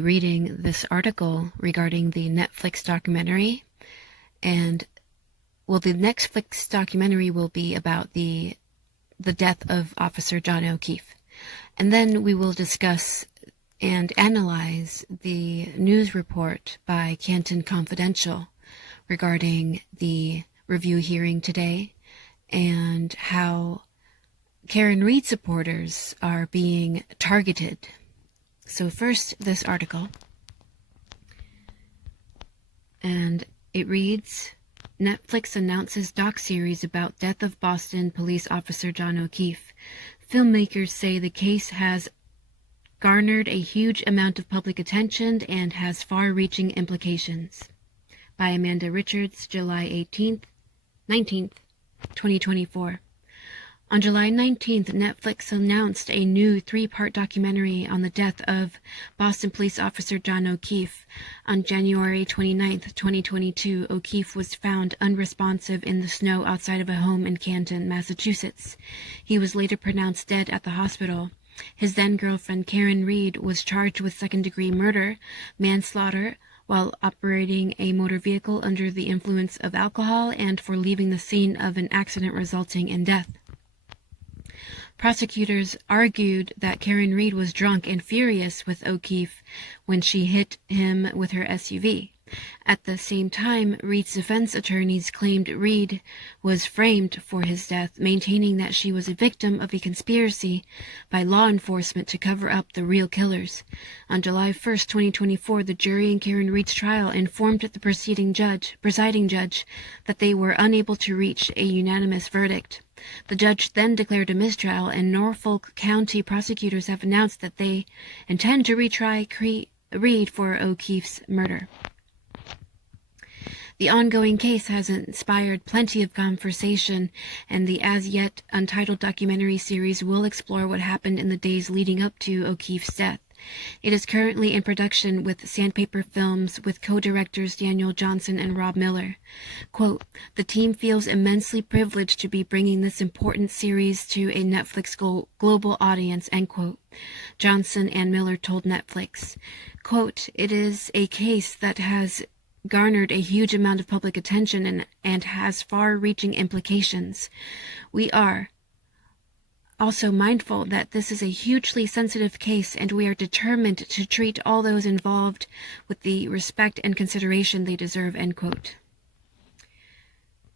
be reading this article regarding the Netflix documentary. And, well, the Netflix documentary will be about the death of Officer John O'Keefe. And then we will discuss and analyze the news report by Canton Confidential regarding the review hearing today and how Karen Read supporters are being targeted. So first, this article. And it reads, Netflix announces doc-series about death of Boston police officer John O'Keefe. Filmmakers say the case has garnered a huge amount of public attention and has far-reaching implications. By Amanda Richards, July 19th, 2024. On July 19th, Netflix announced a new 3-part documentary on the death of Boston police officer John O'Keefe. On January 29th, 2022, O'Keefe was found unresponsive in the snow outside of a home in Canton, Massachusetts. He was later pronounced dead at the hospital. His then-girlfriend Karen Read was charged with second-degree murder, manslaughter, while operating a motor vehicle under the influence of alcohol, and for leaving the scene of an accident resulting in death. Prosecutors argued that Karen Read was drunk and furious with O'Keefe when she hit him with her SUV. At the same time, Read's defense attorneys claimed Read was framed for his death, maintaining that she was a victim of a conspiracy by law enforcement to cover up the real killers. On July 1st, 2024, the jury in Karen Read's trial informed the presiding judge that they were unable to reach a unanimous verdict. The judge then declared a mistrial, and Norfolk County prosecutors have announced that they intend to retry Read for O'Keefe's murder. The ongoing case has inspired plenty of conversation, and the as-yet untitled documentary series will explore what happened in the days leading up to O'Keefe's death. It is currently in production with Sandpaper Films with co-directors Daniel Johnson and Rob Miller. Quote, the team feels immensely privileged to be bringing this important series to a Netflix global audience, end quote. Johnson and Miller told Netflix. Quote, it is a case that has garnered a huge amount of public attention and has far-reaching implications. We are also mindful that this is a hugely sensitive case, and we are determined to treat all those involved with the respect and consideration they deserve, end quote.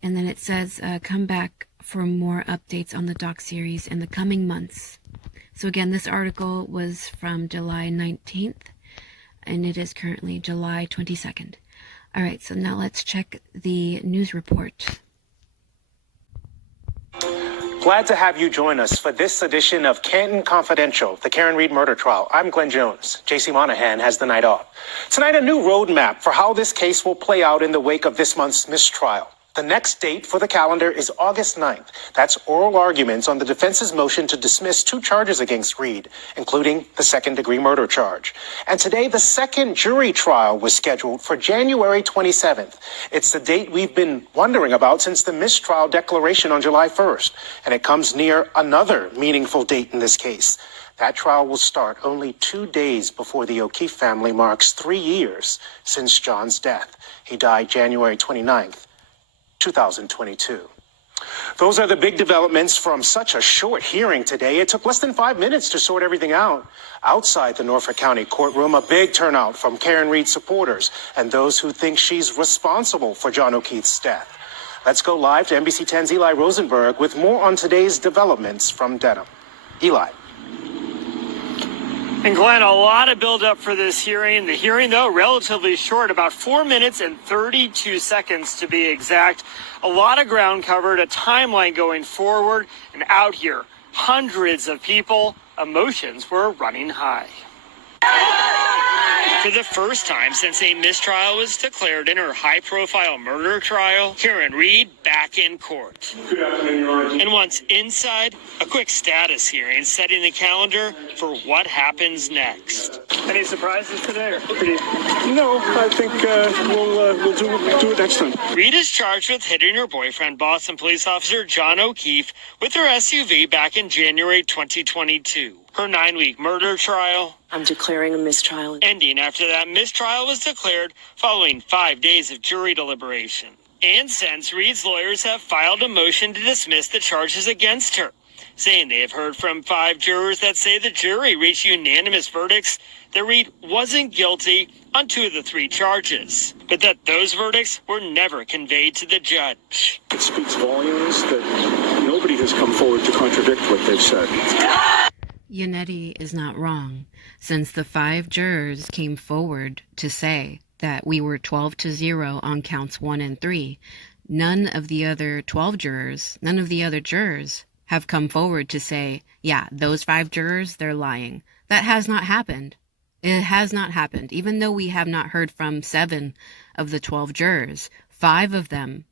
And then it says, come back for more updates on the doc-series in the coming months. So again, this article was from July 19th, and it is currently July 22nd. All right, so now let's check the news report. Glad to have you join us for this edition of Canton Confidential, the Karen Read murder trial. I'm Glenn Jones. J.C. Monahan has the night off. Tonight, a new roadmap for how this case will play out in the wake of this month's mistrial. The next date for the calendar is August 9th. That's oral arguments on the defense's motion to dismiss 2 charges against Read, including the second-degree murder charge. And today, the second jury trial was scheduled for January 27th. It's the date we've been wondering about since the mistrial declaration on July 1st. And it comes near another meaningful date in this case. That trial will start only 2 days before the O'Keefe family marks 3 years since John's death. He died January 29th. 2022. Those are the big developments from such a short hearing today. It took less than 5 minutes to sort everything out. Outside the Norfolk County courtroom, a big turnout from Karen Read supporters and those who think she's responsible for John O'Keefe's death. Let's go live to NBC 10's Eli Rosenberg with more on today's developments from Dedham. Eli. And Glenn, a lot of build-up for this hearing. The hearing, though, relatively short, about 4 minutes and 32 seconds to be exact. A lot of ground covered, a timeline going forward, and out here, hundreds of people, emotions were running high. For the first time since a mistrial was declared in her high-profile murder trial, Karen Read back in court. Good afternoon, Your Honor. And once inside, a quick status hearing setting the calendar for what happens next. Any surprises today? No, I think we'll do it next time. Read is charged with hitting her boyfriend, Boston police officer John O'Keefe, with her SUV back in January 2022. her 9-week murder trial. I'm declaring a mistrial. Ending after that mistrial was declared following 5 days of jury deliberation. And since Reed's lawyers have filed a motion to dismiss the charges against her, saying they have heard from 5 jurors that say the jury reached unanimous verdicts that Reed wasn't guilty on 2 of the 3 charges, but that those verdicts were never conveyed to the judge. It speaks volumes that nobody has come forward to contradict what they've said. Yannetti is not wrong, since the 5 jurors came forward to say that we were 12-0 on counts 1 and 3. None of the other jurors have come forward to say, yeah, those 5 jurors, they're lying. That has not happened. It has not happened. Even though we have not heard from 7 of the 12 jurors, 5 of them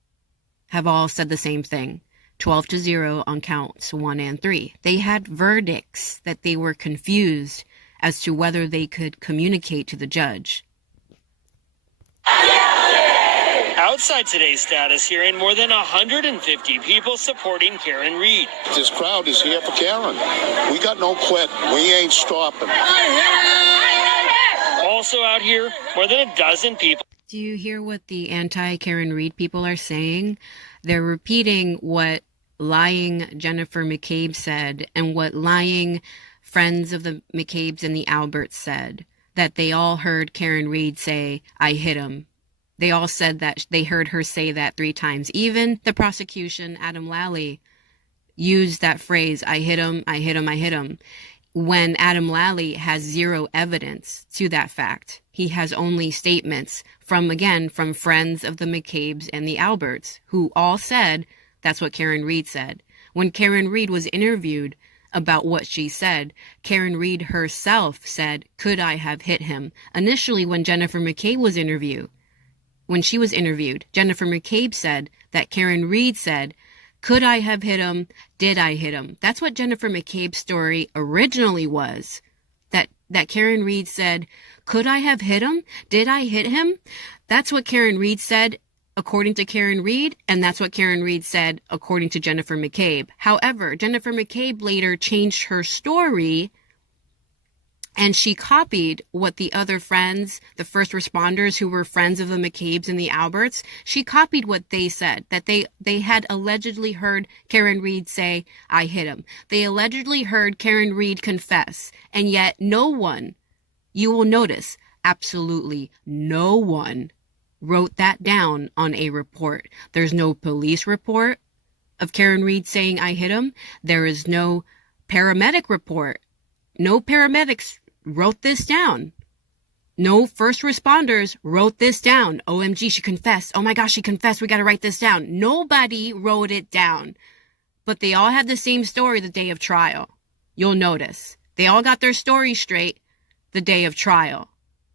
have all said the same thing. 12-0 on counts 1 and 3. They had verdicts that they were confused as to whether they could communicate to the judge. Outside today's status hearing, more than 150 people supporting Karen Reed. This crowd is here for Karen. We got no quit. We ain't stopping. Also out here, more than a dozen people. Do you hear what the anti-Karen Reed people are saying? They're repeating what lying Jennifer McCabe said and what lying friends of the McCabes and the Alberts said, that they all heard Karen Reed say, I hit him. They all said that they heard her say that 3 times. Even the prosecution, Adam Lally, used that phrase, I hit him, I hit him, I hit him, when Adam Lally has 0 evidence to that fact. He has only statements from friends of the McCabes and the Alberts, who all said that's what Karen Reed said. When Karen Reed was interviewed about what she said, Karen Reed herself said, could I have hit him? Initially, when Jennifer McCabe was interviewed, Jennifer McCabe said that Karen Reed said, could I have hit him? Did I hit him? That's what Jennifer McCabe's story originally was. That Karen Reed said, could I have hit him? Did I hit him? That's what Karen Reed said, according to Karen Reed, and that's what Karen Reed said, according to Jennifer McCabe. However, Jennifer McCabe later changed her story, and she copied what the other friends, the first responders who were friends of the McCabes and the Alberts, she copied what they said, that they had allegedly heard Karen Reed say, I hit him. They allegedly heard Karen Reed confess, and yet no one, you will notice, absolutely no one wrote that down on a report. There's no police report of Karen Reed saying, I hit him. There is no paramedic report. No paramedics wrote this down. No first responders wrote this down. OMG, she confessed. Oh my gosh, she confessed. We got to write this down. Nobody wrote it down. But they all had the same story the day of trial. You'll notice. They all got their story straight the day of trial.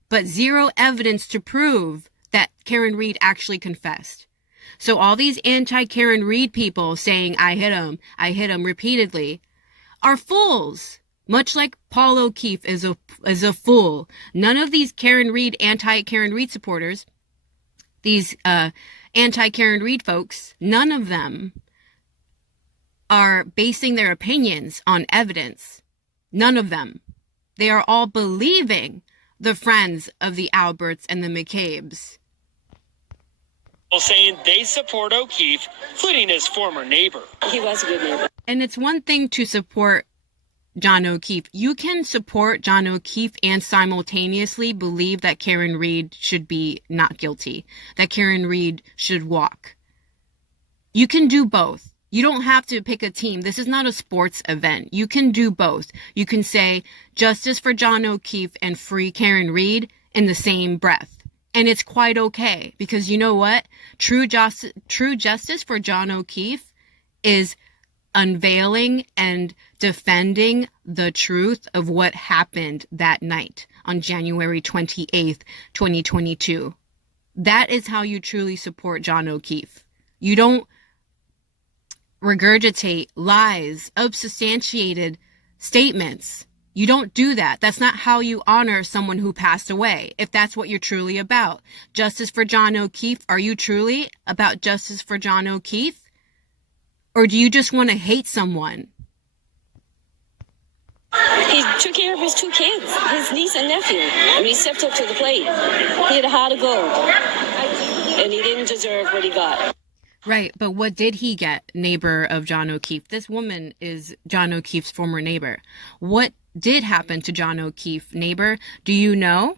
But 0 evidence to prove that Karen Reed actually confessed. So all these anti-Karen Reed people saying, I hit him repeatedly, are fools. Much like Paul O'Keefe is a fool. None of these Karen Reed, anti-Karen Reed supporters, these anti-Karen Reed folks, none of them are basing their opinions on evidence. None of them. They are all believing the friends of the Alberts and the McCabes. Saying they support O'Keefe, including his former neighbor. He was a good neighbor. And it's one thing to support John O'Keefe. You can support John O'Keefe and simultaneously believe that Karen Reed should be not guilty, that Karen Reed should walk. You can do both. You don't have to pick a team. This is not a sports event. You can do both. You can say justice for John O'Keefe and free Karen Reed in the same breath. And it's quite okay, because you know what? True justice for John O'Keefe is unveiling and defending the truth of what happened that night on January 28th, 2022. That is how you truly support John O'Keefe. You don't regurgitate lies, unsubstantiated statements. You don't do that. That's not how you honor someone who passed away, if that's what you're truly about. Justice for John O'Keefe, are you truly about justice for John O'Keefe? Or do you just want to hate someone? He took care of his two kids, his niece and nephew, and he stepped up to the plate. He had a heart of gold, and he didn't deserve what he got. Right, but what did he get, neighbor of John O'Keefe? This woman is John O'Keefe's former neighbor. What did happen to John O'Keefe, neighbor? Do you know?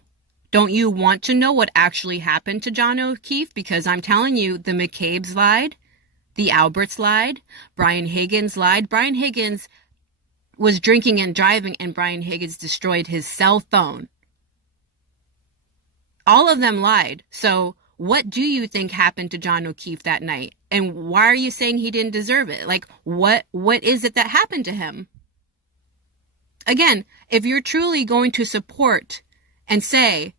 Don't you want to know what actually happened to John O'Keefe? Because I'm telling you, the McCabe's lied, the Alberts lied, Brian Higgins lied. Brian Higgins was drinking and driving, and Brian Higgins destroyed his cell phone. All of them lied. So what do you think happened to John O'Keefe that night? And why are you saying he didn't deserve it? Like, what is it that happened to him? Again, if you're truly going to support and say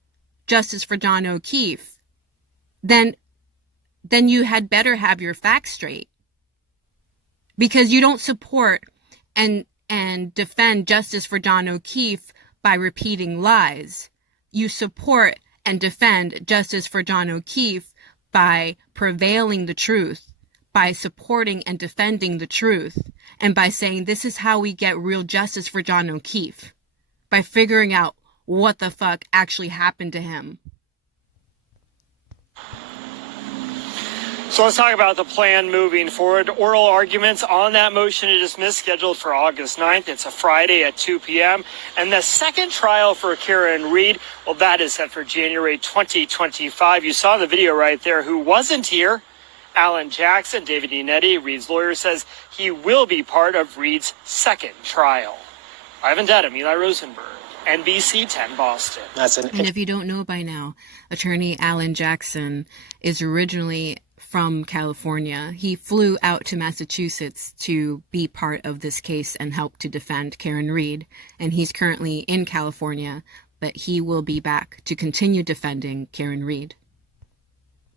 justice for John O'Keefe, then you had better have your facts straight. Because you don't support and defend justice for John O'Keefe by repeating lies. You support and defend justice for John O'Keefe by prevailing the truth, by supporting and defending the truth, and by saying this is how we get real justice for John O'Keefe, by figuring out what the fuck actually happened to him. So let's talk about the plan moving forward. Oral arguments on that motion to dismiss scheduled for August 9th. It's a Friday at 2 p.m. And the second trial for Karen Read, well, that is set for January 2025. You saw the video right there. Who wasn't here? Alan Jackson, David Inetti, Read's lawyer, says he will be part of Read's second trial. Ivan Dedham, Eli Rosenberg, NBC 10 Boston. And if you don't know by now, attorney Alan Jackson is originally from California. He flew out to Massachusetts to be part of this case and help to defend Karen Read. And he's currently in California, but he will be back to continue defending Karen Read.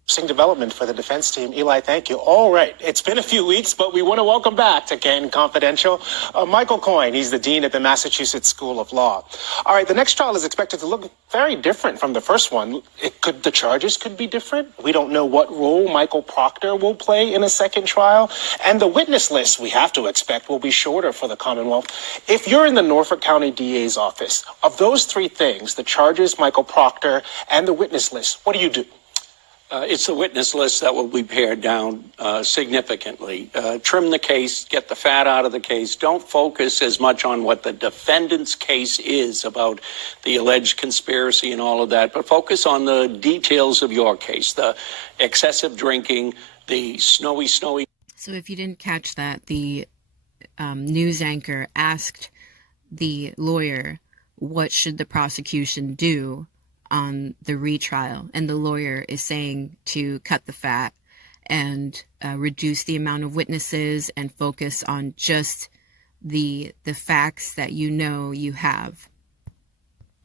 Interesting development for the defense team. Eli, thank you. All right. It's been a few weeks, but we want to welcome back to Canton Confidential Michael Coyne. He's the dean at the Massachusetts School of Law. All right. The next trial is expected to look very different from the first one. The charges could be different. We don't know what role Michael Proctor will play in a second trial. And the witness list we have to expect will be shorter for the Commonwealth. If you're in the Norfolk County DA's office, of those three things, the charges, Michael Proctor, and the witness list, what do you do? It's the witness list that will be pared down significantly. Trim the case, get the fat out of the case. Don't focus as much on what the defendant's case is about the alleged conspiracy and all of that, but focus on the details of your case, the excessive drinking, the snowy. So if you didn't catch that, the news anchor asked the lawyer, what should the prosecution do on the retrial, and the lawyer is saying to cut the fat and reduce the amount of witnesses and focus on just the facts that you know you have.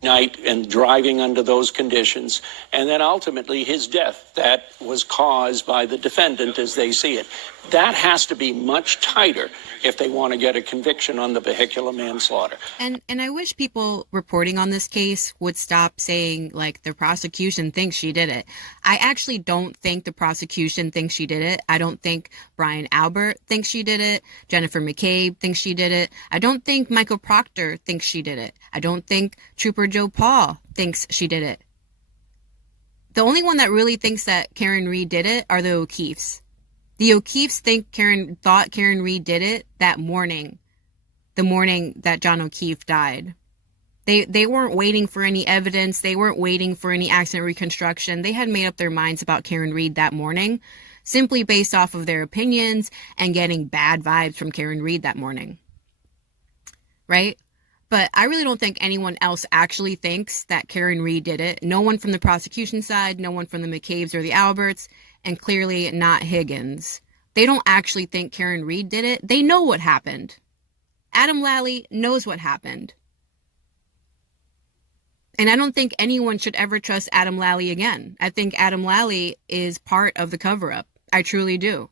Night and driving under those conditions, and then ultimately his death that was caused by the defendant as they see it. That has to be much tighter if they want to get a conviction on the vehicular manslaughter. And I wish people reporting on this case would stop saying, like, the prosecution thinks she did it. I actually don't think the prosecution thinks she did it. I don't think Brian Albert thinks she did it. Jennifer McCabe thinks she did it. I don't think Michael Proctor thinks she did it. I don't think Trooper Joe Paul thinks she did it. The only one that really thinks that Karen Read did it are the O'Keefes. The O'Keefes thought Karen Read did it that morning, the morning that John O'Keefe died. They weren't waiting for any evidence. They weren't waiting for any accident reconstruction. They had made up their minds about Karen Read that morning, simply based off of their opinions and getting bad vibes from Karen Read that morning. Right? But I really don't think anyone else actually thinks that Karen Read did it. No one from the prosecution side, no one from the McCabe's or the Alberts, and clearly not Higgins. They don't actually think Karen Read did it. They know what happened. Adam Lally knows what happened. And I don't think anyone should ever trust Adam Lally again. I think Adam Lally is part of the cover-up. I truly do.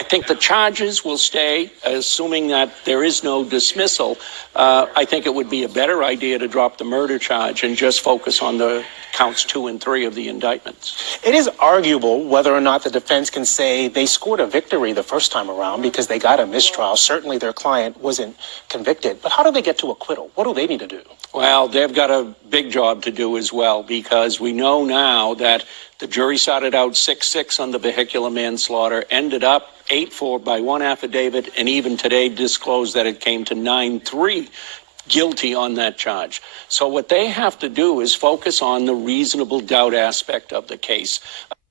I think the charges will stay, assuming that there is no dismissal. I think it would be a better idea to drop the murder charge and just focus on the counts 2 and 3 of the indictments. It is arguable whether or not the defense can say they scored a victory the first time around because they got a mistrial. Certainly their client wasn't convicted. But how do they get to acquittal? What do they need to do? Well, they've got a big job to do as well, because we know now that the jury started out 6-6 on the vehicular manslaughter, ended up 8-4 by one affidavit, and even today disclosed that it came to 9-3 guilty on that charge. So what they have to do is focus on the reasonable doubt aspect of the case.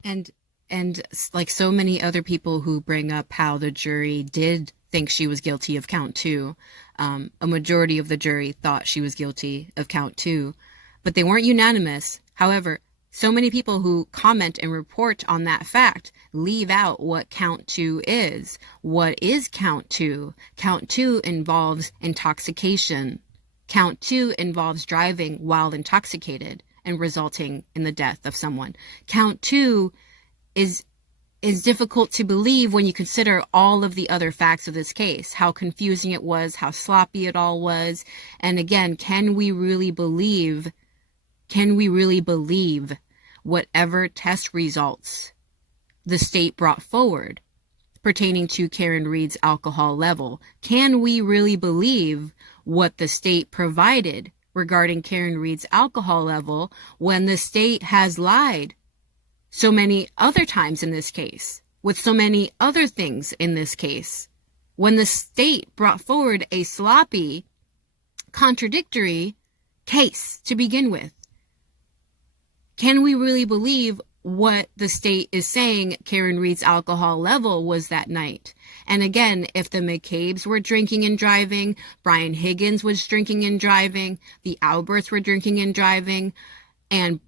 And like so many other people who bring up how the jury did think she was guilty of count 2, a majority of the jury thought she was guilty of count 2, but they weren't unanimous. However, so many people who comment and report on that fact leave out what count 2 is. What is count 2? Count 2 involves intoxication. Count 2 involves driving while intoxicated and resulting in the death of someone. Count 2 is difficult to believe when you consider all of the other facts of this case, how confusing it was, how sloppy it all was. And again, can we really believe whatever test results the state brought forward pertaining to Karen Read's alcohol level? Can we really believe what the state provided regarding Karen Read's alcohol level when the state has lied so many other times in this case, with so many other things in this case? When the state brought forward a sloppy, contradictory case to begin with, can we really believe what the state is saying Karen Read's alcohol level was that night? And again, if the McCabe's were drinking and driving, Brian Higgins was drinking and driving, the Alberts were drinking and driving, and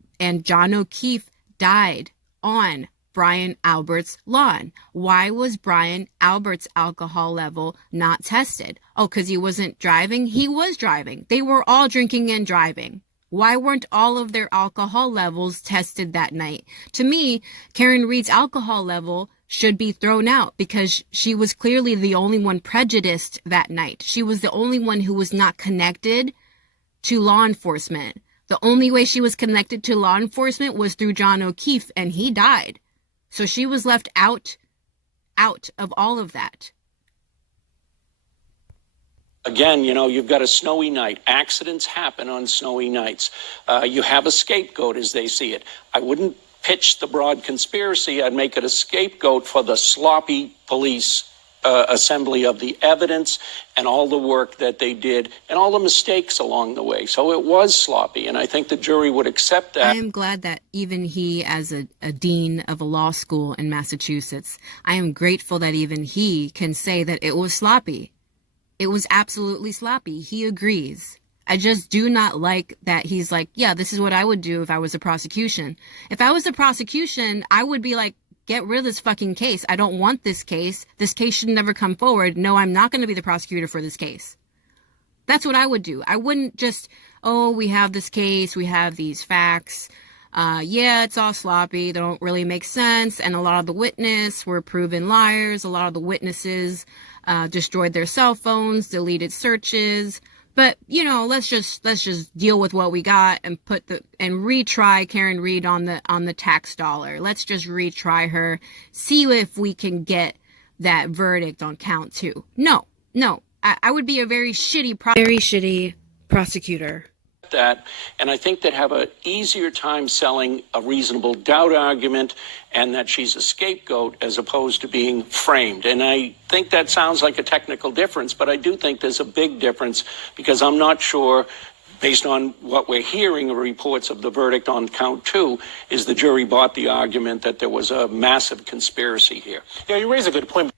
John O'Keefe died on Brian Albert's lawn. Why was Brian Albert's alcohol level not tested? Oh, because he wasn't driving? He was driving. They were all drinking and driving. Why weren't all of their alcohol levels tested that night? To me, Karen Read's alcohol level should be thrown out because she was clearly the only one prejudiced that night. She was the only one who was not connected to law enforcement. The only way she was connected to law enforcement was through John O'Keefe, and he died. So she was left out of all of that. Again, you've got a snowy night. Accidents happen on snowy nights. You have a scapegoat as they see it. I wouldn't pitch the broad conspiracy. I'd make it a scapegoat for the sloppy police assembly of the evidence and all the work that they did and all the mistakes along the way. So it was sloppy, and I think the jury would accept that. I am glad that even he, as a dean of a law school in Massachusetts, I am grateful that even he can say that it was sloppy. It was absolutely sloppy. He agrees. I just do not like that he's like, yeah, this is what I would do if I was a prosecution. If I was a prosecution, I would be like, get rid of this fucking case. I don't want this case. This case should never come forward. No, I'm not going to be the prosecutor for this case. That's what I would do. I wouldn't just, oh, we have this case. We have these facts. Yeah, it's all sloppy. They don't really make sense. And a lot of the witnesses were proven liars. A lot of the witnesses destroyed their cell phones, deleted searches. But, let's just deal with what we got and retry Karen Read on the tax dollar. Let's just retry her, see if we can get that verdict on count 2. No, I would be a very shitty prosecutor. That, and I think that have an easier time selling a reasonable doubt argument and that she's a scapegoat as opposed to being framed. And I think that sounds like a technical difference, but I do think there's a big difference because I'm not sure, based on what we're hearing, reports of the verdict on count 2, is the jury bought the argument that there was a massive conspiracy here. Yeah, you raise a good point.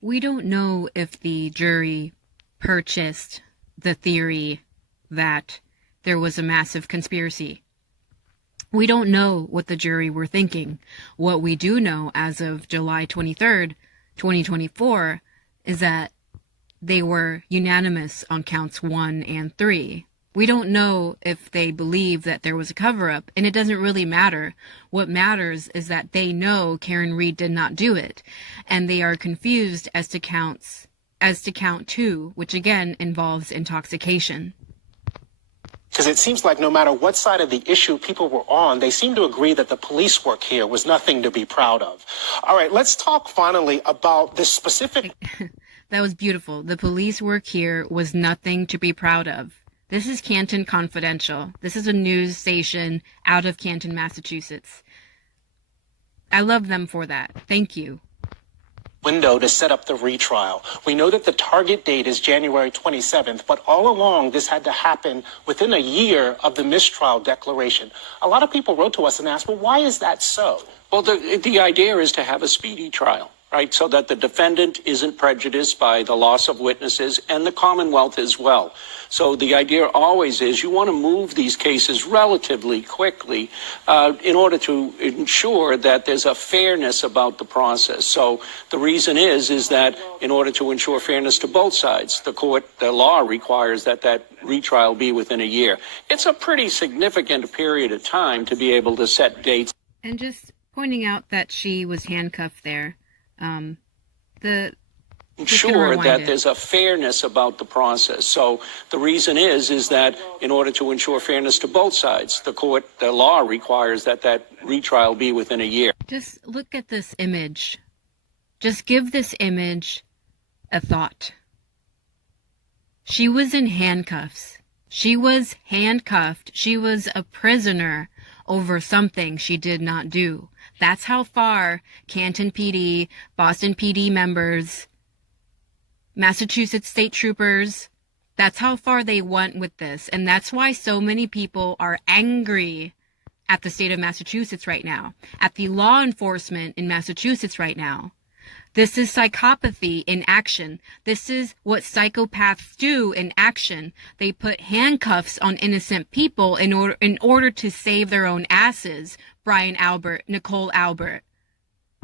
We don't know if the jury purchased the theory that there was a massive conspiracy. We don't know what the jury were thinking. What we do know as of July 23rd, 2024, is that they were unanimous on counts 1 and 3. We don't know if they believe that there was a cover-up, and it doesn't really matter. What matters is that they know Karen Read did not do it, and they are confused as to count 2, which again involves intoxication. Because it seems like no matter what side of the issue people were on, they seem to agree that the police work here was nothing to be proud of. All right, let's talk finally about this specific... That was beautiful. The police work here was nothing to be proud of. This is Canton Confidential. This is a news station out of Canton, Massachusetts. I love them for that. Thank you. Window to set up the retrial. We know that the target date is January 27th, but all along this had to happen within a year of the mistrial declaration. A lot of people wrote to us and asked, well, why is that so? Well, the idea is to have a speedy trial, right, so that the defendant isn't prejudiced by the loss of witnesses and the Commonwealth as well. So the idea always is you want to move these cases relatively quickly in order to ensure that there's a fairness about the process. So the reason is that in order to ensure fairness to both sides, the law requires that retrial be within a year. It's a pretty significant period of time to be able to set dates. And just pointing out that she was handcuffed there. Ensure that there's a fairness about the process. So the reason is that in order to ensure fairness to both sides, the law requires that retrial be within a year. Just look at this image. Just give this image a thought. She was in handcuffs. She was handcuffed. She was a prisoner over something she did not do. That's how far Canton PD, Boston PD members, Massachusetts state troopers, that's how far they went with this. And that's why so many people are angry at the state of Massachusetts right now, at the law enforcement in Massachusetts right now. This is psychopathy in action. This is what psychopaths do in action. They put handcuffs on innocent people in order to save their own asses. Brian Albert, Nicole Albert.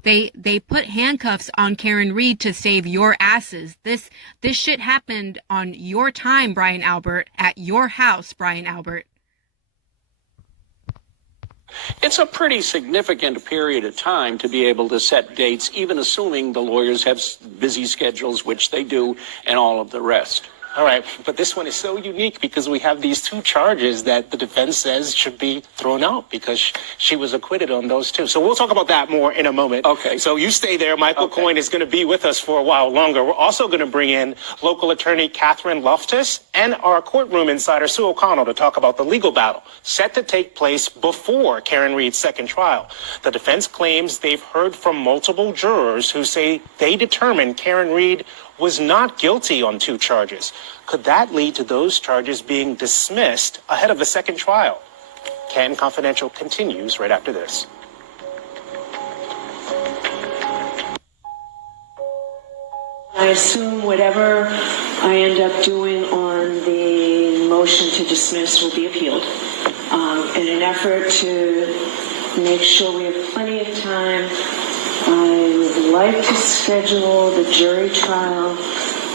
They put handcuffs on Karen Read to save your asses. This shit happened on your time, Brian Albert, at your house, Brian Albert. It's a pretty significant period of time to be able to set dates, even assuming the lawyers have busy schedules, which they do, and all of the rest. All right, but this one is so unique because we have these 2 charges that the defense says should be thrown out because she was acquitted on those 2. So we'll talk about that more in a moment. Okay. So you stay there. Michael Coyne is going to be with us for a while longer. We're also going to bring in local attorney Catherine Loftus and our courtroom insider Sue O'Connell to talk about the legal battle set to take place before Karen Read's second trial. The defense claims they've heard from multiple jurors who say they determined Karen Read was not guilty on 2 charges. Could that lead to those charges being dismissed ahead of the second trial? Canton Confidential continues right after this. I assume whatever I end up doing on the motion to dismiss will be appealed. In an effort to make sure we have plenty of time, I would like to schedule the jury trial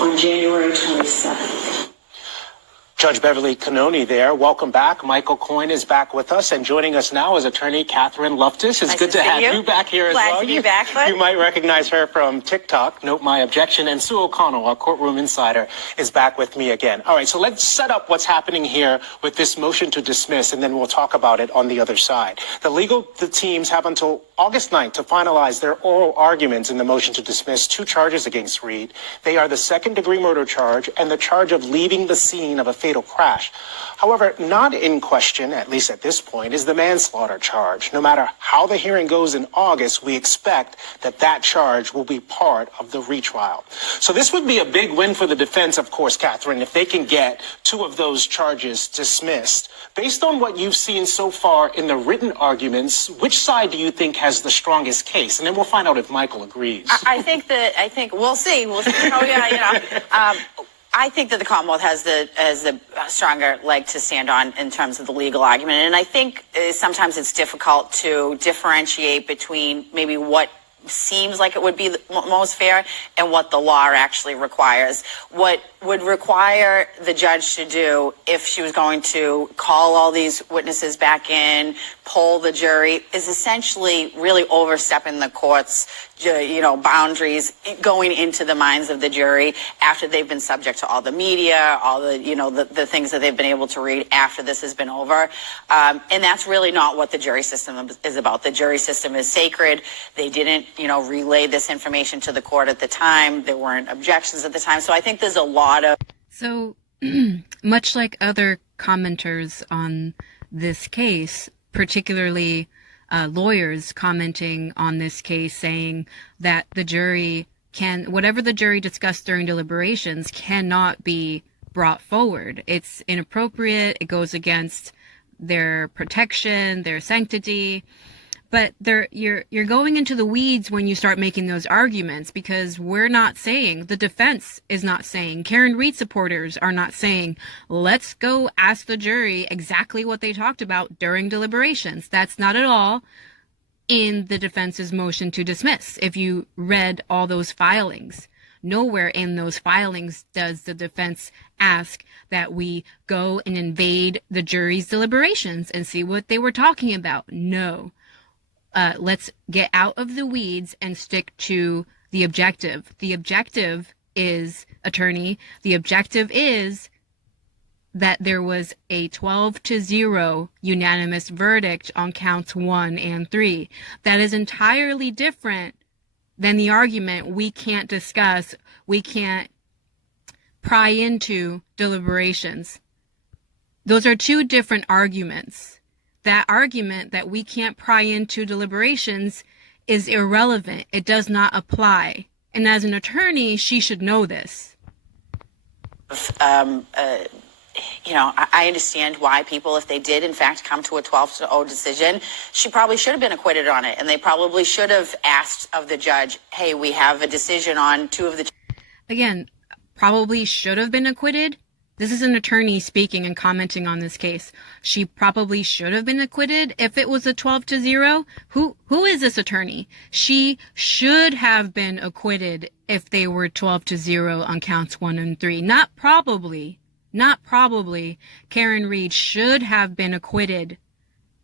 on January 27th. Judge Beverly Cannoni there. Welcome back. Michael Coyne is back with us, and joining us now is attorney Catherine Loftus. It's good to have you back here as well. Glad to be back, bud. You might recognize her from TikTok. Note my objection. And Sue O'Connell, our courtroom insider, is back with me again. All right, so let's set up what's happening here with this motion to dismiss, and then we'll talk about it on the other side. The teams have until August 9th to finalize their oral arguments in the motion to dismiss 2 charges against Read. They are the second-degree murder charge and the charge of leaving the scene of a fatal crash. However, not in question, at least at this point, is the manslaughter charge. No matter how the hearing goes in August, we expect that charge will be part of the retrial. So this would be a big win for the defense, of course, Catherine, if they can get 2 of those charges dismissed. Based on what you've seen so far in the written arguments, which side do you think has the strongest case? And then we'll find out if Michael agrees. I think we'll see. We'll see. Oh, yeah, I think that the Commonwealth has the stronger leg to stand on in terms of the legal argument. And I think sometimes it's difficult to differentiate between maybe what seems like it would be the most fair and what the law actually requires. What would require the judge to do if she was going to call all these witnesses back in, poll the jury, is essentially really overstepping the court's, boundaries, going into the minds of the jury after they've been subject to all the media, all the, the things that they've been able to read after this has been over. And that's really not what the jury system is about. The jury system is sacred. They didn't, relay this information to the court at the time. There weren't objections at the time. So I think there's a lot of... So, much like other commenters on this case, particularly lawyers commenting on this case saying that the jury whatever the jury discussed during deliberations cannot be brought forward. It's inappropriate. It goes against their protection, their sanctity. But you're going into the weeds when you start making those arguments, because we're not saying, the defense is not saying, Karen Reed supporters are not saying, let's go ask the jury exactly what they talked about during deliberations. That's not at all in the defense's motion to dismiss. If you read all those filings, nowhere in those filings does the defense ask that we go and invade the jury's deliberations and see what they were talking about. No. Let's get out of the weeds and stick to the objective. The objective is, attorney, the objective is that there was a 12-0 unanimous verdict on counts 1 and 3. That is entirely different than the argument we can't discuss, we can't pry into deliberations. Those are two different arguments. That argument that we can't pry into deliberations is irrelevant. It does not apply. And as an attorney, she should know this. I understand why people, if they did in fact come to a 12-0 decision, she probably should have been acquitted on it. And they probably should have asked of the judge, hey, we have a decision on two of the... Again, probably should have been acquitted. This is an attorney speaking and commenting on this case. She probably should have been acquitted if it was a 12-0. Who is this attorney? She should have been acquitted if they were 12-0 on counts 1 and 3. Not probably. Karen Reed should have been acquitted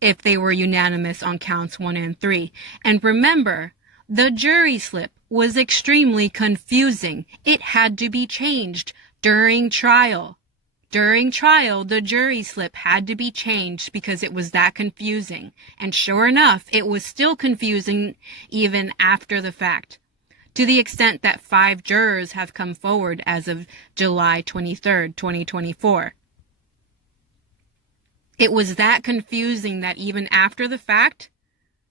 if they were unanimous on counts 1 and 3. And remember, the jury slip was extremely confusing. It had to be changed during trial. During trial, the jury slip had to be changed because it was that confusing. And sure enough, it was still confusing even after the fact, to the extent that 5 jurors have come forward as of July 23rd, 2024. It was that confusing that even after the fact,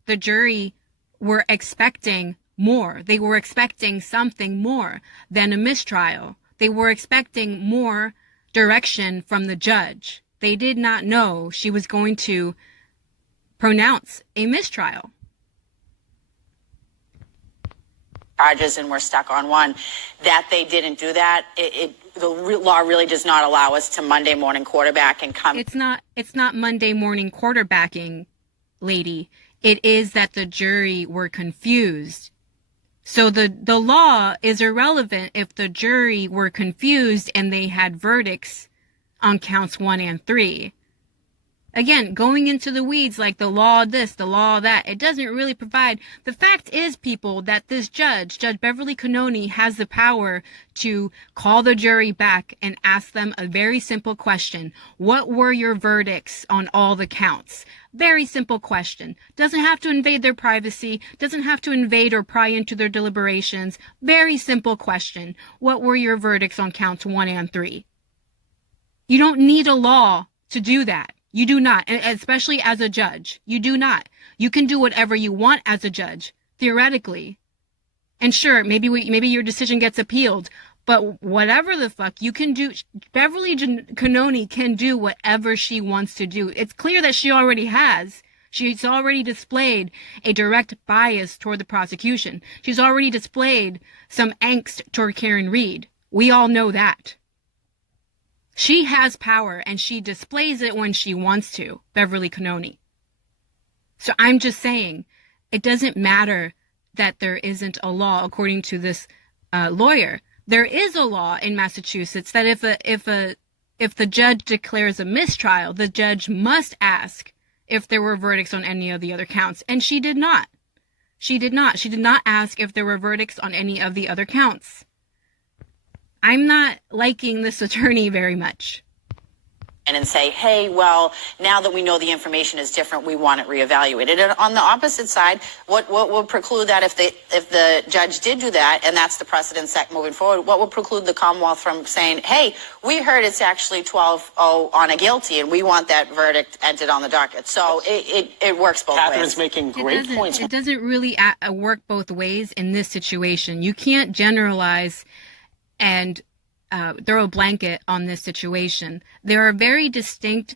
the jury were expecting more. They were expecting something more than a mistrial. They were expecting more direction from the judge. They did not know she was going to pronounce a mistrial. Charges and we're stuck on one. That they didn't do that. The law really does not allow us to Monday morning quarterback and come. It's not Monday morning quarterbacking, lady. It is that the jury were confused. So the law is irrelevant if the jury were confused and they had verdicts on counts 1 and 3. Again, going into the weeds like the law this, the law that, it doesn't really provide. The fact is, people, that this Judge Beverly Cannoni, has the power to call the jury back and ask them a very simple question. What were your verdicts on all the counts? Very simple question. Doesn't have to invade their privacy, doesn't have to invade or pry into their deliberations. Very simple question. What were your verdicts on counts 1 and 3? You don't need a law to do that. You do not, and especially as a judge. You do not. You can do whatever you want as a judge, theoretically. And sure, maybe your decision gets appealed, but whatever the fuck you can do, Beverly Cannoni can do whatever she wants to do. It's clear that she already has. She's already displayed a direct bias toward the prosecution. She's already displayed some angst toward Karen Reed. We all know that. She has power, and she displays it when she wants to, Beverly Cannoni. So I'm just saying, it doesn't matter that there isn't a law, according to this lawyer. There is a law in Massachusetts that if the judge declares a mistrial, the judge must ask if there were verdicts on any of the other counts. And she did not. She did not. She did not ask if there were verdicts on any of the other counts. I'm not liking this attorney very much. And say, hey, well, now that we know the information is different, we want it reevaluated. And on the opposite side, what would preclude that if the judge did do that, and that's the precedent set moving forward, what would preclude the Commonwealth from saying, hey, we heard it's actually 12-0 on a guilty, and we want that verdict entered on the docket. So it works both ways. Catherine's making great points. It doesn't really work both ways in this situation. You can't generalize and throw a blanket on this situation. There are very distinct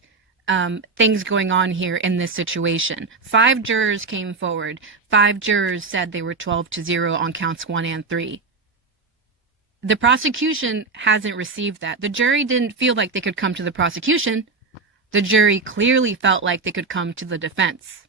things going on here in this situation. 5 jurors came forward. 5 jurors said they were 12-0 on counts 1 and 3. The prosecution hasn't received that. The jury didn't feel like they could come to the prosecution. The jury clearly felt like they could come to the defense.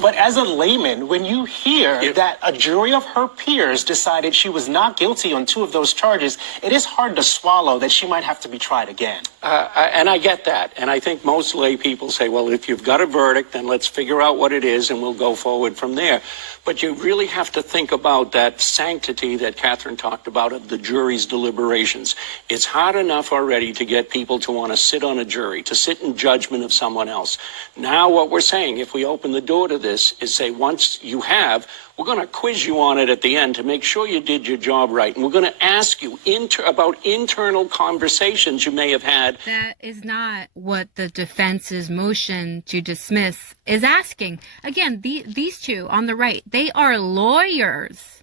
But as a layman, when you hear that a jury of her peers decided she was not guilty on 2 of those charges, it is hard to swallow that she might have to be tried again. And I get that. And I think most lay people say, well, if you've got a verdict, then let's figure out what it is and we'll go forward from there. But you really have to think about that sanctity that Catherine talked about of the jury's deliberations. It's hard enough already to get people to want to sit on a jury, to sit in judgment of someone else. Now what we're saying, if we open the door to this, is say once you have, we're going to quiz you on it at the end to make sure you did your job right. And we're going to ask you about internal conversations you may have had. That is not what the defense's motion to dismiss is asking. Again, these two on the right, they are lawyers.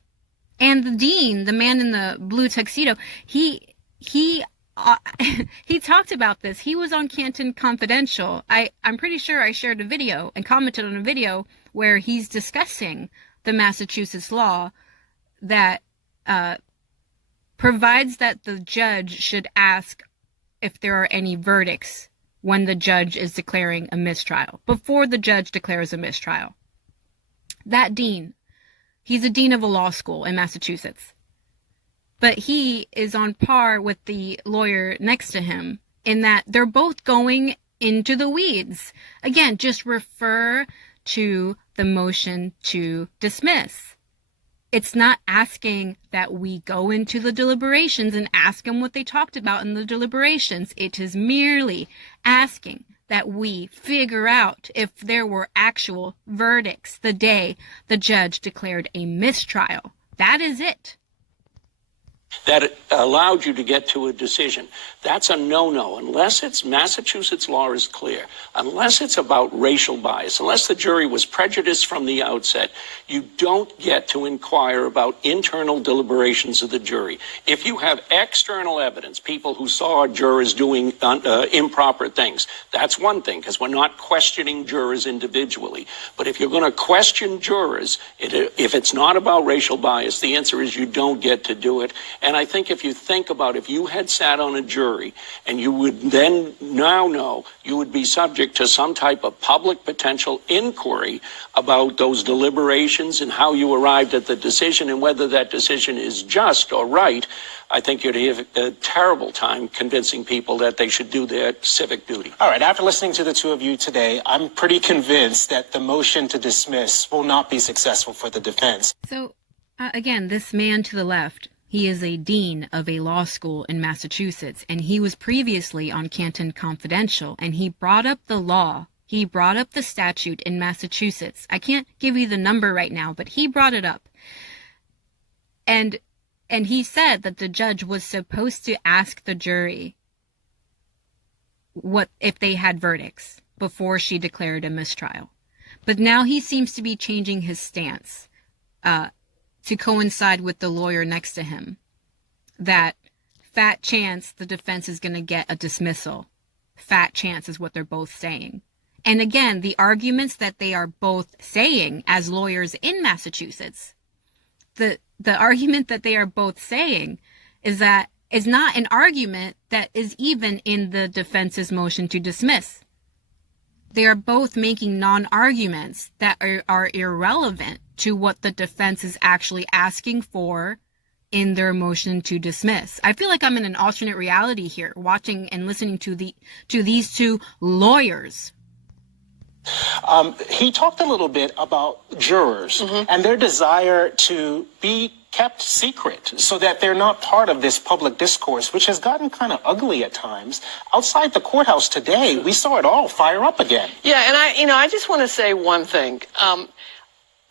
And the dean, the man in the blue tuxedo, he talked about this. He was on Canton Confidential. I'm pretty sure I shared a video and commented on a video where he's discussing the Massachusetts law that provides that the judge should ask if there are any verdicts when the judge is declaring a mistrial, before the judge declares a mistrial. That dean, he's a dean of a law school in Massachusetts. But he is on par with the lawyer next to him in that they're both going into the weeds. Again, just refer to the motion to dismiss. It's not asking that we go into the deliberations and ask them what they talked about in the deliberations. It is merely asking that we figure out if there were actual verdicts the day the judge declared a mistrial. That is it. That allowed you to get to a decision. That's a no-no, unless it's Massachusetts law is clear, unless it's about racial bias, unless the jury was prejudiced from the outset, you don't get to inquire about internal deliberations of the jury. If you have external evidence, people who saw jurors doing improper things, that's one thing, because we're not questioning jurors individually. But if you're going to question jurors, if it's not about racial bias, the answer is you don't get to do it. And I think if you think about if you had sat on a jury and you would then now know you would be subject to some type of public potential inquiry about those deliberations and how you arrived at the decision and whether that decision is just or right, I think you'd have a terrible time convincing people that they should do their civic duty. All right, after listening to the two of you today, I'm pretty convinced that the motion to dismiss will not be successful for the defense. So, again, this man to the left, he is a dean of a law school in Massachusetts, and he was previously on Canton Confidential, and he brought up the law. He brought up the statute in Massachusetts. I can't give you the number right now, but he brought it up. And he said that the judge was supposed to ask the jury what if they had verdicts before she declared a mistrial. But now he seems to be changing his stance to coincide with the lawyer next to him, that fat chance the defense is going to get a dismissal. Fat chance is what they're both saying. And again, the arguments that they are both saying as lawyers in Massachusetts, the argument that they are both saying is not an argument that is even in the defense's motion to dismiss. They are both making non-arguments that are irrelevant to what the defense is actually asking for in their motion to dismiss. I feel like I'm in an alternate reality here, watching and listening to these two lawyers. He talked a little bit about jurors and their desire to be kept secret so that they're not part of this public discourse, which has gotten kind of ugly at times. Outside the courthouse today, we saw it all fire up again. Yeah, and I just want to say one thing.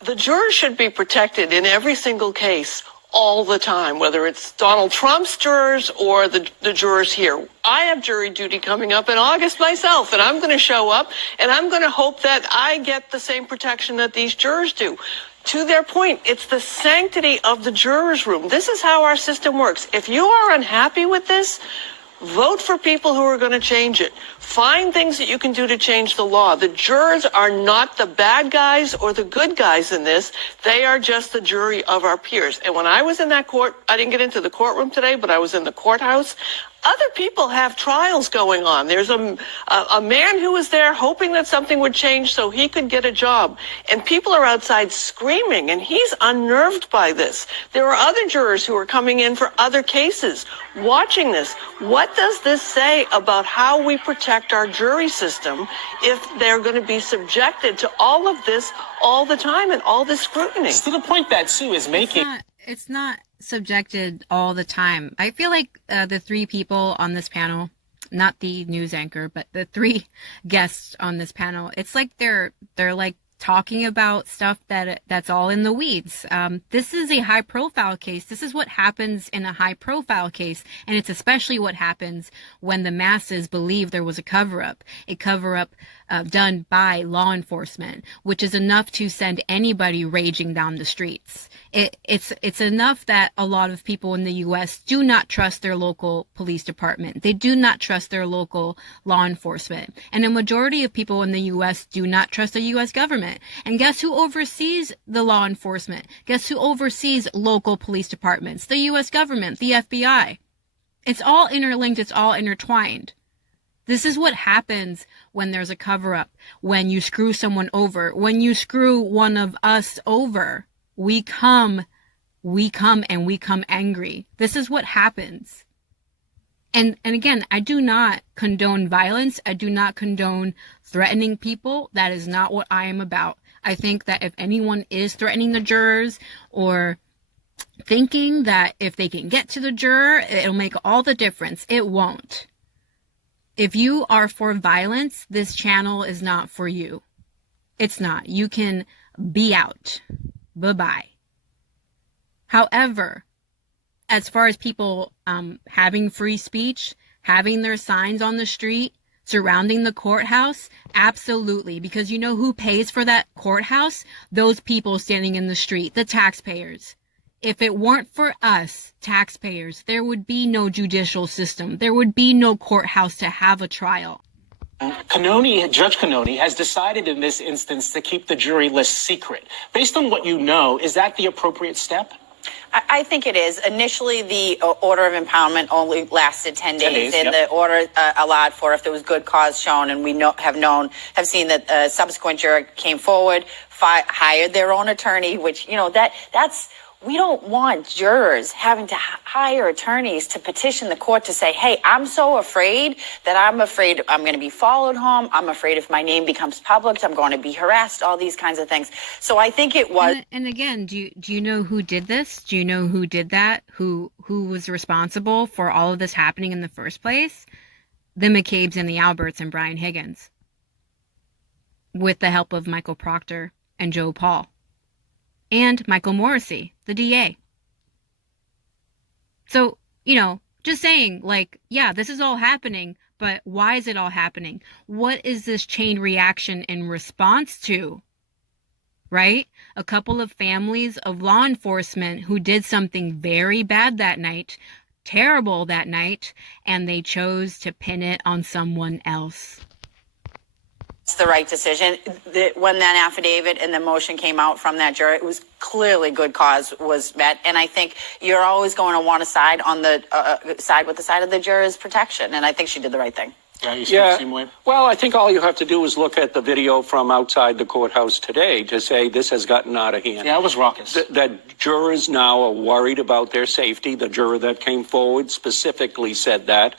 The jurors should be protected in every single case all the time, whether it's Donald Trump's jurors or the jurors here. I have jury duty coming up in August myself, and I'm going to show up, and I'm going to hope that I get the same protection that these jurors do. To their point, it's the sanctity of the jurors' room. This is how our system works. If you are unhappy with this, vote for people who are going to change it. Find things that you can do to change the law. The jurors are not the bad guys or the good guys in this. They are just the jury of our peers. And when I was in that court, I didn't get into the courtroom today, but I was in the courthouse. Other people have trials going on. There's a man who was there hoping that something would change so he could get a job. And people are outside screaming, and he's unnerved by this. There are other jurors who are coming in for other cases, watching this. What does this say about how we protect our jury system if they're going to be subjected to all of this all the time and all this scrutiny? To the point that Sue is making. It's not subjected all the time. I feel like the three people on this panel, not the news anchor, but the three guests on this panel, it's like they're like talking about stuff that's all in the weeds. This is a high profile case. This is what happens in a high profile case. And it's especially what happens when the masses believe there was a cover-up done by law enforcement, which is enough to send anybody raging down the streets. It's enough that a lot of people in the U.S. do not trust their local police department. They do not trust their local law enforcement. And a majority of people in the U.S. do not trust the U.S. government. And guess who oversees the law enforcement? Guess who oversees local police departments? The U.S. government, the FBI. It's all interlinked. It's all intertwined. This is what happens when there's a cover-up, when you screw someone over, when you screw one of us over. We come angry. This is what happens. And again, I do not condone violence. I do not condone threatening people. That is not what I am about. I think that if anyone is threatening the jurors or thinking that if they can get to the juror, it'll make all the difference, it won't. If you are for violence, this channel is not for you. It's not. You can be out. Bye-bye. However, as far as people having free speech, having their signs on the street, surrounding the courthouse, absolutely. Because you know who pays for that courthouse? Those people standing in the street, the taxpayers. If it weren't for us, taxpayers, there would be no judicial system. There would be no courthouse to have a trial. Judge Canoni has decided in this instance to keep the jury list secret. Based on what you know, is that the appropriate step? I think it is. Initially, the order of impoundment only lasted 10 days, and yep. the order allowed for if there was good cause shown, and we have seen that a subsequent juror came forward, hired their own attorney, which, that's. We don't want jurors having to hire attorneys to petition the court to say, hey, I'm so afraid that I'm going to be followed home. I'm afraid if my name becomes public, I'm going to be harassed, all these kinds of things. So I think it was. And again, do you know who did this? Do you know who did that? Who was responsible for all of this happening in the first place? The McCabe's and the Alberts and Brian Higgins, with the help of Michael Proctor and Joe Paul. And Michael Morrissey, the DA. So, just saying, yeah, this is all happening, but why is it all happening? What is this chain reaction in response to? Right? A couple of families of law enforcement who did something very bad that night, terrible that night, and they chose to pin it on someone else. It's the right decision. When that affidavit and the motion came out from that juror, it was clearly good cause was met. And I think you're always going to want to side on the side with the side of the juror's protection. And I think she did the right thing. Yeah, you see the same way? Well, I think all you have to do is look at the video from outside the courthouse today to say this has gotten out of hand. Yeah, it was raucous. That jurors now are worried about their safety. The juror that came forward specifically said that.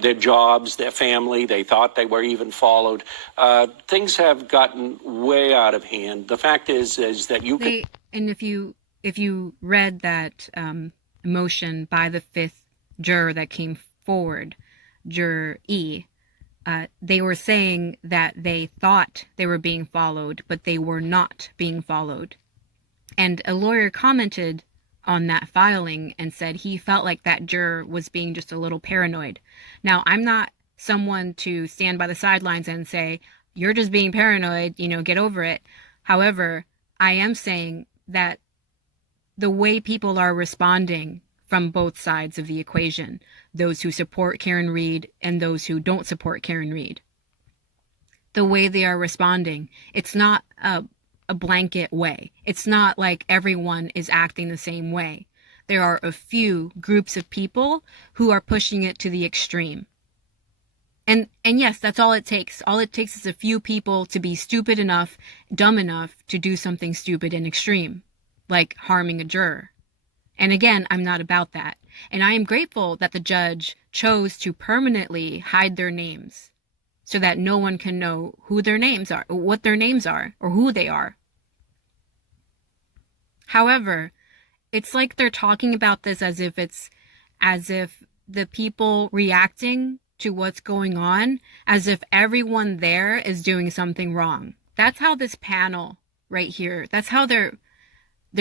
Their jobs, their family, they thought they were even followed. Things have gotten way out of hand. The fact is that you can... And if you read that motion by the fifth juror that came forward, Juror E, they were saying that they thought they were being followed, but they were not being followed. And a lawyer commented on that filing and said he felt like that juror was being just a little paranoid. Now, I'm not someone to stand by the sidelines and say, you're just being paranoid, get over it. However, I am saying that the way people are responding from both sides of the equation, those who support Karen Read and those who don't support Karen Read, the way they are responding, it's not a blanket way. It's not like everyone is acting the same way. There are a few groups of people who are pushing it to the extreme. And yes, that's all it takes. All it takes is a few people to be stupid enough, dumb enough to do something stupid and extreme, like harming a juror. And again, I'm not about that. And I am grateful that the judge chose to permanently hide their names so that no one can know who their names are, what their names are, or who they are. However, it's like they're talking about this as if the people reacting to what's going on, as if everyone there is doing something wrong. That's how this panel right here, that's how they're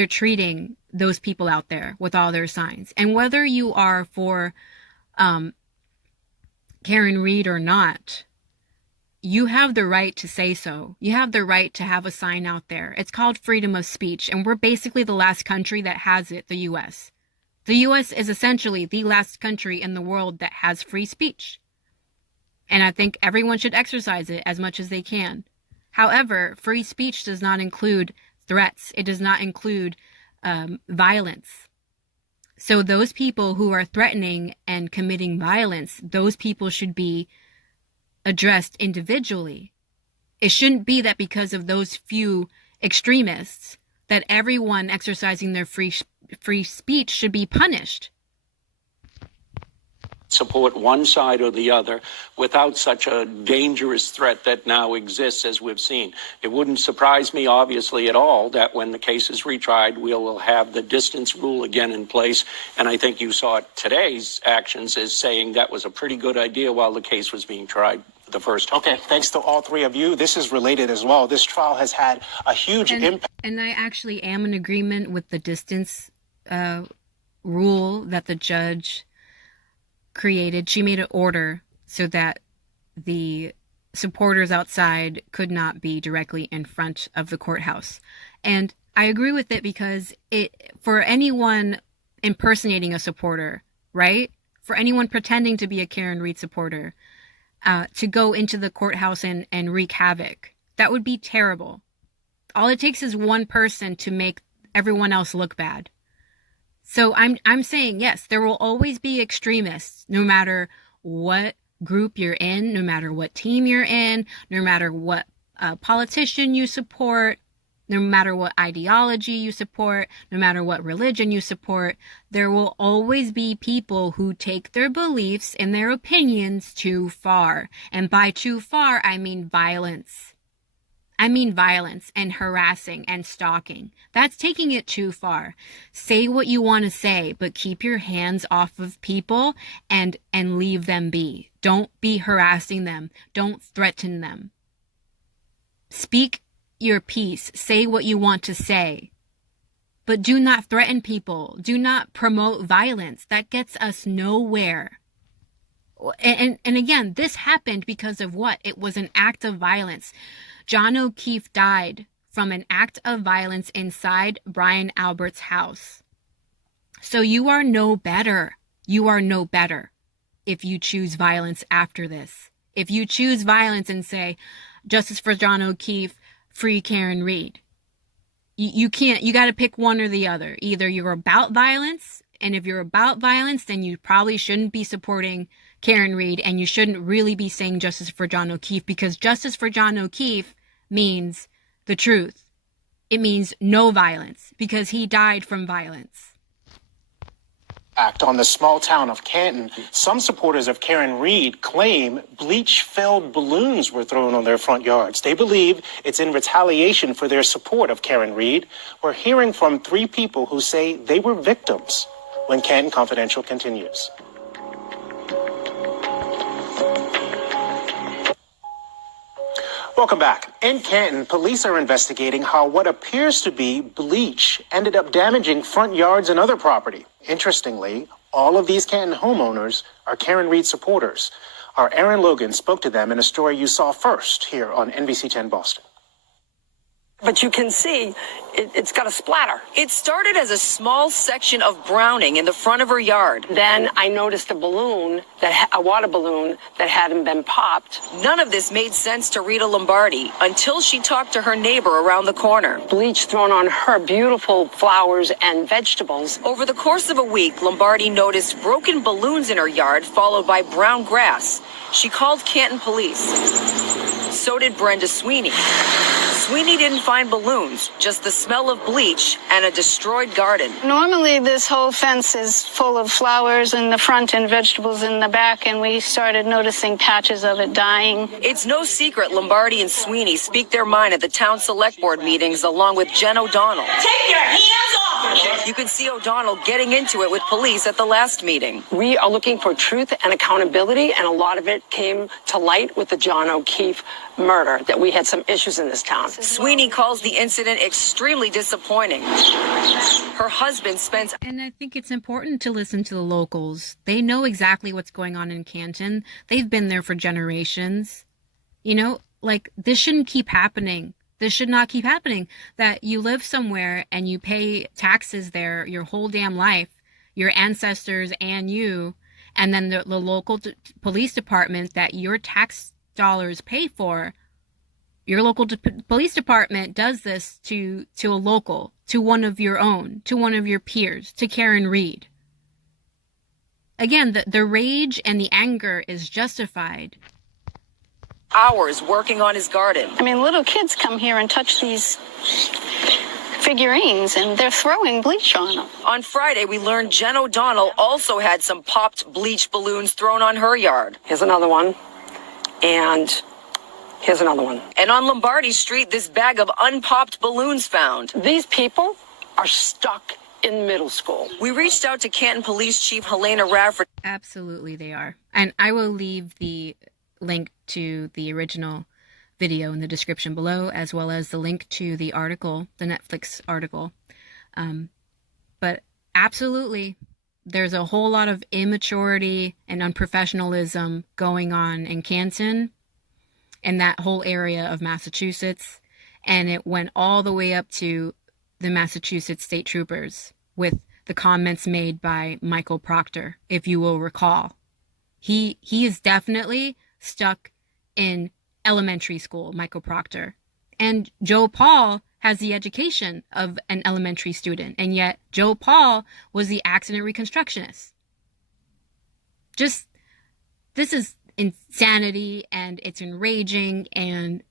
treating those people out there with all their signs. And whether you are for Karen Read or not, you have the right to say so. You have the right to have a sign out there. It's called freedom of speech, and we're basically the last country that has it, the U.S. The U.S. is essentially the last country in the world that has free speech. And I think everyone should exercise it as much as they can. However, free speech does not include threats. It does not include violence. So those people who are threatening and committing violence, those people should be addressed individually. It shouldn't be that because of those few extremists that everyone exercising their free speech should be punished. Support one side or the other without such a dangerous threat that now exists as we've seen. It wouldn't surprise me, obviously, at all that when the case is retried, we will have the distance rule again in place. And I think you saw today's actions as saying that was a pretty good idea while the case was being tried for the first time. Okay, thanks to all three of you. This is related as well. This trial has had a huge impact. And I actually am in agreement with the distance rule that the judge created. She made an order so that the supporters outside could not be directly in front of the courthouse. And I agree with it because for anyone impersonating a supporter, right? For anyone pretending to be a Karen Read supporter, to go into the courthouse and wreak havoc, that would be terrible. All it takes is one person to make everyone else look bad. So I'm saying, yes, there will always be extremists, no matter what group you're in, no matter what team you're in, no matter what politician you support, no matter what ideology you support, no matter what religion you support. There will always be people who take their beliefs and their opinions too far. And by too far, I mean violence. I mean violence and harassing and stalking. That's taking it too far. Say what you want to say, but keep your hands off of people and leave them be. Don't be harassing them. Don't threaten them. Speak your piece. Say what you want to say. But do not threaten people. Do not promote violence. That gets us nowhere. And again, this happened because of what? It was an act of violence. John O'Keefe died from an act of violence inside Brian Albert's house. So you are no better. You are no better if you choose violence after this. If you choose violence and say, justice for John O'Keefe, free Karen Read. You can't, you got to pick one or the other. Either you're about violence, and if you're about violence, then you probably shouldn't be supporting Karen Read, and you shouldn't really be saying justice for John O'Keefe, because justice for John O'Keefe means the truth. It means no violence, because he died from violence. Act on the small town of Canton, some supporters of Karen Read claim bleach-filled balloons were thrown on their front yards. They believe it's in retaliation for their support of Karen Read. We're hearing from 3 people who say they were victims. When Canton Confidential continues. Welcome back. In Canton, police are investigating how what appears to be bleach ended up damaging front yards and other property. Interestingly, all of these Canton homeowners are Karen Read supporters. Our Aaron Logan spoke to them in a story you saw first here on NBC 10 Boston. But you can see it's got a splatter. It started as a small section of browning in the front of her yard. Then I noticed a water balloon that hadn't been popped. None of this made sense to Rita Lombardi until she talked to her neighbor around the corner. Bleach thrown on her beautiful flowers and vegetables. Over the course of a week, Lombardi noticed broken balloons in her yard, followed by brown grass. She called Canton police. So did Brenda Sweeney. Sweeney didn't find balloons, just the smell of bleach and a destroyed garden. Normally, this whole fence is full of flowers in the front and vegetables in the back, and we started noticing patches of it dying. It's no secret Lombardi and Sweeney speak their mind at the town select board meetings along with Jen O'Donnell. Take your hands off her! You can see O'Donnell getting into it with police at the last meeting. We are looking for truth and accountability, and a lot of it came to light with the John O'Keefe murder, that we had some issues in this town. Sweeney calls the incident extremely disappointing. Her husband spends... And I think it's important to listen to the locals. They know exactly what's going on in Canton. They've been there for generations. You know, like, this shouldn't keep happening. This should not keep happening. That you live somewhere and you pay taxes there your whole damn life, your ancestors and you, and then the local police department that your tax dollars pay for, your local police department does this to a local, to one of your own, to one of your peers, to Karen Read. Again, the rage and the anger is justified. Hours working on his garden. I mean, little kids come here and touch these figurines, and they're throwing bleach on them. On Friday, we learned Jen O'Donnell also had some popped bleach balloons thrown on her yard. Here's another one. And here's another one. And on Lombardi Street, this bag of unpopped balloons found. These people are stuck in middle school. We reached out to Canton Police Chief Helena Radford. Absolutely they are. And I will leave the link to the original video in the description below, as well as the link to the article, the Netflix article. But absolutely, there's a whole lot of immaturity and unprofessionalism going on in Canton and that whole area of Massachusetts. And it went all the way up to the Massachusetts state troopers with the comments made by Michael Proctor, if you will recall. He is definitely stuck in elementary school, Michael Proctor. And Joe Paul has the education of an elementary student, and yet Joe Paul was the accident reconstructionist. This is insanity, and it's enraging, and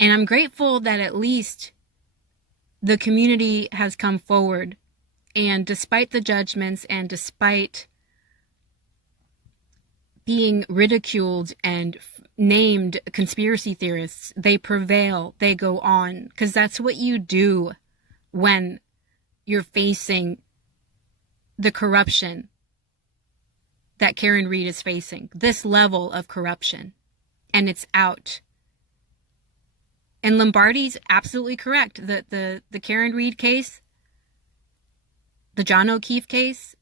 I'm grateful that at least the community has come forward, and despite the judgments and despite being ridiculed and named conspiracy theorists, they prevail, they go on, because that's what you do when you're facing the corruption that Karen Read is facing, this level of corruption, and it's out. And Lombardi's absolutely correct. The Karen Read case, the John O'Keefe case,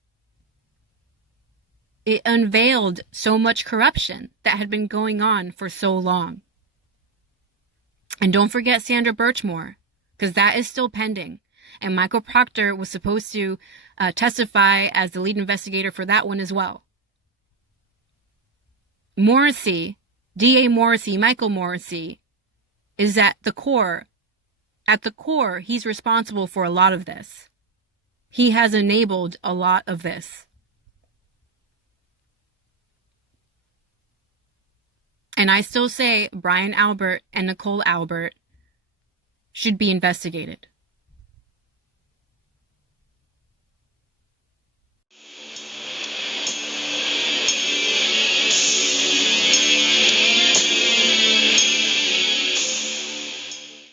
it unveiled so much corruption that had been going on for so long. And don't forget Sandra Birchmore, because that is still pending. And Michael Proctor was supposed to testify as the lead investigator for that one as well. Morrissey, D.A. Morrissey, Michael Morrissey, is at the core. At the core, he's responsible for a lot of this. He has enabled a lot of this. And I still say Brian Albert and Nicole Albert should be investigated.